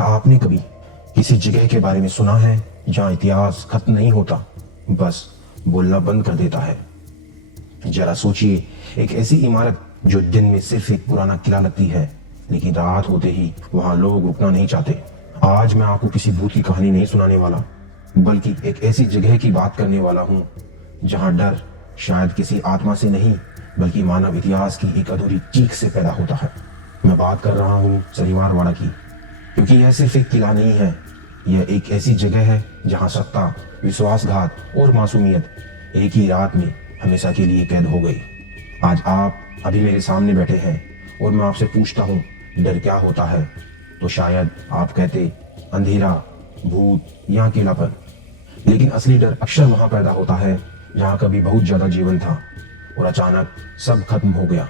क्या आपने कभी किसी जगह के बारे में सुना है जहां इतिहास खत्म नहीं होता, बस बोलना बंद कर देता है? जरा सोचिए, एक ऐसी इमारत जो दिन में सिर्फ एक पुराना किला लगती है, लेकिन रात होते ही वहां लोग रुकना नहीं चाहते। आज मैं आपको किसी भूत की कहानी नहीं सुनाने वाला, बल्कि एक ऐसी जगह की बात करने वाला हूं जहां डर शायद किसी आत्मा से नहीं, बल्कि मानव इतिहास की एक अधूरी चीख से पैदा होता है। मैं बात कर रहा हूं शनिवार वाड़ा की, क्योंकि यह सिर्फ एक किला नहीं है, यह एक ऐसी जगह है जहां सत्ता, विश्वासघात और मासूमियत एक ही रात में हमेशा के लिए कैद हो गई। आज आप अभी मेरे सामने बैठे हैं और मैं आपसे पूछता हूं, डर क्या होता है? तो शायद आप कहते अंधेरा, भूत या अकेलापन। लेकिन असली डर अक्सर वहां पैदा होता है जहां कभी बहुत ज्यादा जीवन था और अचानक सब खत्म हो गया।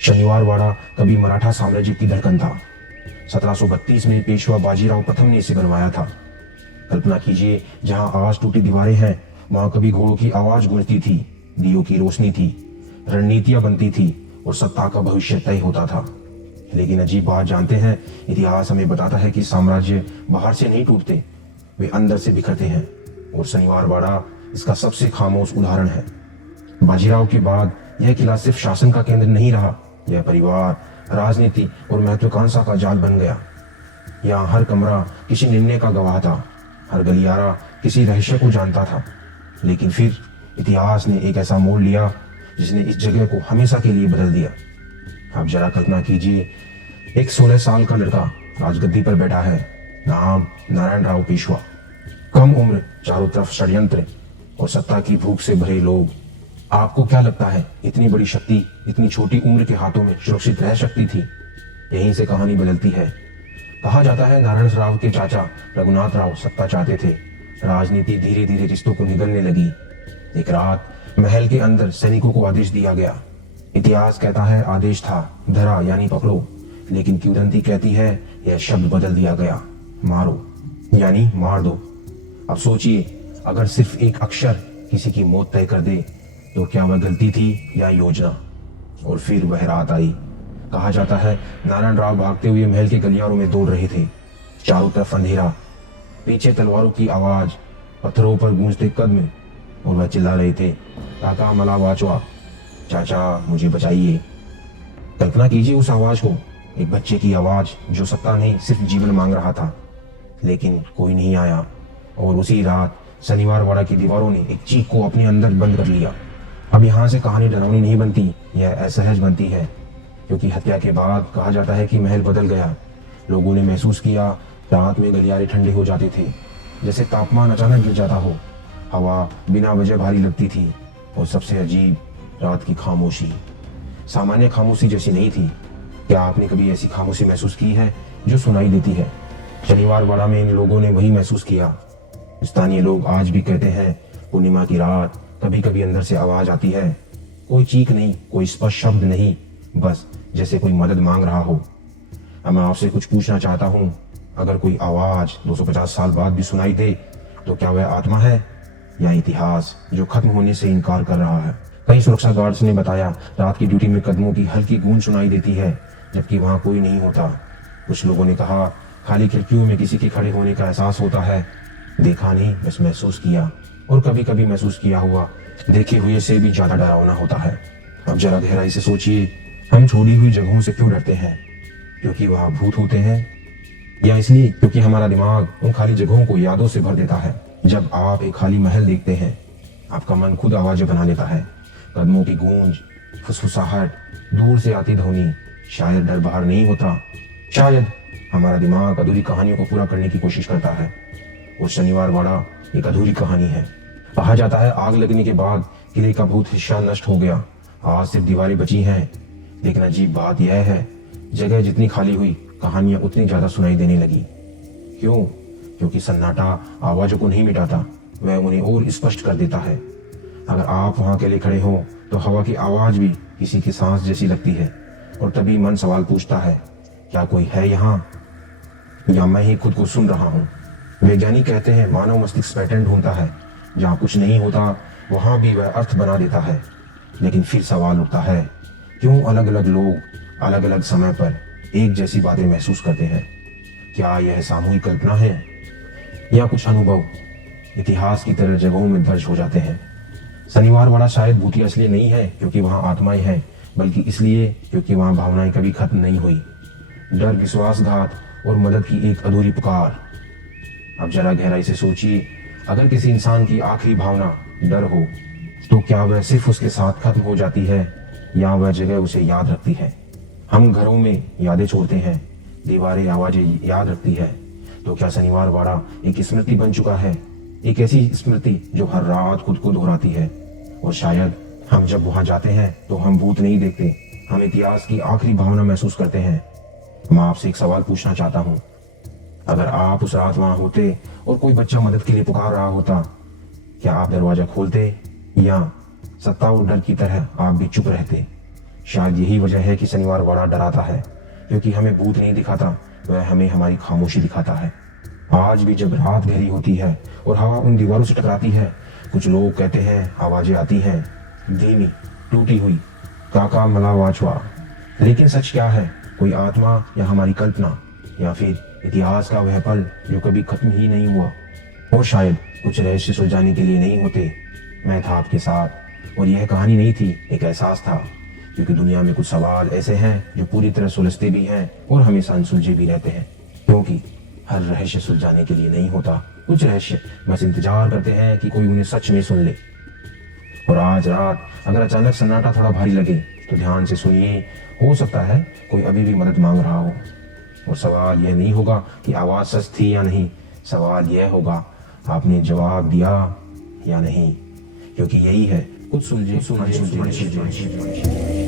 शनिवार वाड़ा कभी मराठा साम्राज्य की धड़कन था। 1732 में पेशवा बाजीराव प्रथम ने इसे बनवाया था। कल्पना कीजिए, जहां आज टूटी दीवारें हैं, वहां कभी घोड़ों की आवाज गूंजती थी, दियों की रोशनी थी, रणनीतियां बनती थी और सत्ता का भविष्य तय होता था। लेकिन अजीब बात जानते हैं, इतिहास हमें बताता है कि साम्राज्य बाहर से नहीं टूटते, वे अंदर से बिखरते हैं। और शनिवार वाड़ा इसका सबसे खामोश उदाहरण है। बाजीराव के बाद यह किला सिर्फ शासन का केंद्र नहीं रहा, यह परिवार, राजनीति और महत्वाकांक्षा का जाल बन गया। यहाँ हर कमरा किसी निर्णय का गवाह था, हर गलियारा किसी रहस्य को जानता था। लेकिन फिर इतिहास ने एक ऐसा मोड़ लिया जिसने इस जगह को हमेशा के लिए बदल दिया। आप जरा कल्पना कीजिए, एक 16 साल का लड़का राजगद्दी पर बैठा है, नाम नारायण राव पेशवा। कम उम्र, चारों तरफ षड्यंत्र और सत्ता की भूख से भरे लोग। आपको क्या लगता है, इतनी बड़ी शक्ति इतनी छोटी उम्र के हाथों में सुरक्षित रह सकती थी? यहीं से कहानी बदलती है। कहा जाता है नारायण राव के चाचा रघुनाथ राव सत्ता चाहते थे। राजनीति धीरे धीरे रिश्तों को निगलने लगी। एक रात महल के अंदर सैनिकों को आदेश दिया गया। इतिहास कहता है आदेश था धरा यानी पकड़ो, लेकिन किंवदंती कहती है यह शब्द बदल दिया गया, मारो यानी मार दो। अब सोचिए, अगर सिर्फ एक अक्षर किसी की मौत तय कर दे, तो क्या वह गलती थी या योजना? और फिर वह रात आई। कहा जाता है नारायण राव भागते हुए महल के गलियारों में दौड़ रहे थे। चारों तरफ अंधेरा, पीछे तलवारों की आवाज, पत्थरों पर गूंजते कदम, और वह चिल्ला रहे थे, काका मला वाचवा, चाचा मुझे बचाइए। कल्पना कीजिए उस आवाज को, एक बच्चे की आवाज जो सत्ता नहीं सिर्फ जीवन मांग रहा था। लेकिन कोई नहीं आया और उसी रात शनिवार वाड़ा की दीवारों ने एक चीख को अपने अंदर बंद कर लिया। अब यहाँ से कहानी डरावनी नहीं बनती, यह असहज बनती है, क्योंकि हत्या के बाद कहा जाता है कि महल बदल गया। लोगों ने महसूस किया रात में गलियारे ठंडे हो जाते थे, जैसे तापमान अचानक गिर जाता हो। हवा बिना वजह भारी लगती थी और सबसे अजीब, रात की खामोशी सामान्य खामोशी जैसी नहीं थी। क्या आपने कभी ऐसी खामोशी महसूस की है जो सुनाई देती है? शनिवार वाड़ा में इन लोगों ने वही महसूस किया। स्थानीय लोग आज भी कहते हैं पूर्णिमा की रात कभी कभी अंदर से आवाज आती है, कोई चीख नहीं, कोई स्पष्ट शब्द नहीं, बस जैसे कोई मदद मांग रहा हो। अब मैं आपसे कुछ पूछना चाहता हूँ, अगर कोई आवाज 250 साल बाद भी सुनाई दे, तो क्या वह आत्मा है या इतिहास जो खत्म होने से इनकार कर रहा है? कई सुरक्षा गार्ड्स ने बताया रात की ड्यूटी में कदमों की हल्की गूंज सुनाई देती है, जबकि वहां कोई नहीं होता। कुछ लोगों ने कहा खाली खिड़कियों में किसी के खड़े होने का एहसास होता है। देखा नहीं, बस महसूस किया, और कभी कभी महसूस किया हुआ देखे हुए से भी ज्यादा डरावना होता है। अब जरा गहराई से सोचिए, हम छोड़ी हुई जगहों से क्यों डरते हैं? क्योंकि वहां भूत होते हैं, या इसलिए क्योंकि हमारा दिमाग उन खाली जगहों को यादों से भर देता है? जब आप एक खाली महल देखते हैं, आपका मन खुद आवाजें बना लेता है, कदमों की गूंज, फुसफुसाहट, दूर से आती ध्वनि। शायद डर बाहर नहीं होता, शायद हमारा दिमाग अधूरी कहानियों को पूरा करने की कोशिश करता है। और शनिवार वाड़ा एक अधूरी कहानी है। कहा जाता है आग लगने के बाद किले का बहुत हिस्सा नष्ट हो गया, आज सिर्फ दीवारें बची हैं। लेकिन अजीब बात यह है, जगह जितनी खाली हुई, कहानियां उतनी ज्यादा सुनाई देने लगी। क्यों? क्योंकि सन्नाटा आवाजों को नहीं मिटाता, वह उन्हें और स्पष्ट कर देता है। अगर आप वहां अकेले खड़े हो, तो हवा की आवाज भी किसी की सांस जैसी लगती है, और तभी मन सवाल पूछता है, क्या कोई है यहाँ, या मैं ही खुद को सुन रहा हूँ? वैज्ञानिक कहते हैं मानव मस्तिष्क पैटर्न ढूंढता है, जहाँ कुछ नहीं होता वहां भी वह अर्थ बना देता है। लेकिन फिर सवाल उठता है, क्यों अलग अलग लोग अलग अलग समय पर एक जैसी बातें महसूस करते हैं? क्या यह सामूहिक कल्पना है या कुछ अनुभव इतिहास की तरह जगहों में दर्ज हो जाते हैं? शनिवार वाड़ा शायद भूतिया इसलिए नहीं है क्योंकि वहां आत्माएं हैं, बल्कि इसलिए क्योंकि वहां भावनाएं कभी खत्म नहीं हुई। डर, विश्वासघात और मदद की एक अधूरी पुकार। अब जरा गहराई से सोचिए, अगर किसी इंसान की आखिरी भावना डर हो तो क्या वह सिर्फ उसके साथ खत्म हो जाती है या वह जगह उसे याद रखती है? हम घरों में यादें छोड़ते हैं, दीवारें आवाजें याद रखती है, तो क्या शनिवार वाड़ा एक स्मृति बन चुका है? एक ऐसी स्मृति जो हर रात खुद को दोहराती है। और शायद हम जब वहां जाते हैं तो हम भूत नहीं देखते, हम इतिहास की आखिरी भावना महसूस करते हैं। मैं आपसे एक सवाल पूछना चाहता हूँ, अगर आप उस रात वहां होते और कोई बच्चा मदद के लिए पुकार रहा होता, क्या आप दरवाजा खोलते या सत्ता और डर की तरह आप भी चुप रहते? शायद यही वजह है कि शनिवार वाड़ा डराता है, क्योंकि हमें भूत नहीं दिखाता, वह हमें हमारी खामोशी दिखाता है। आज भी जब रात गहरी होती है और हवा उन दीवारों से टकराती है, कुछ लोग कहते हैं आवाजें आती हैं, धीमी, टूटी हुई, काका मला वाचवा। लेकिन सच क्या है? कोई आत्मा या हमारी कल्पना, या फिर इतिहास का वह पल जो कभी खत्म ही नहीं हुआ? और शायद कुछ रहस्य सुलझाने के लिए नहीं होते। मैं था आपके साथ और यह कहानी नहीं थी, एक एहसास था, क्योंकि दुनिया में कुछ सवाल ऐसे हैं जो पूरी तरह सुलझते भी हैं और हमेशा अनसुलझे भी रहते हैं। क्योंकि हर रहस्य सुलझाने के लिए नहीं होता, कुछ रहस्य बस इंतजार करते हैं कि कोई उन्हें सच में सुन ले। और आज रात अगर अचानक सन्नाटा थोड़ा भारी लगे तो ध्यान से सुनिए, हो सकता है कोई अभी भी मदद मांग रहा हो। और सवाल यह नहीं होगा कि आवाज सच थी या नहीं, सवाल यह होगा आपने जवाब दिया या नहीं, क्योंकि यही है कुछ सुलझे।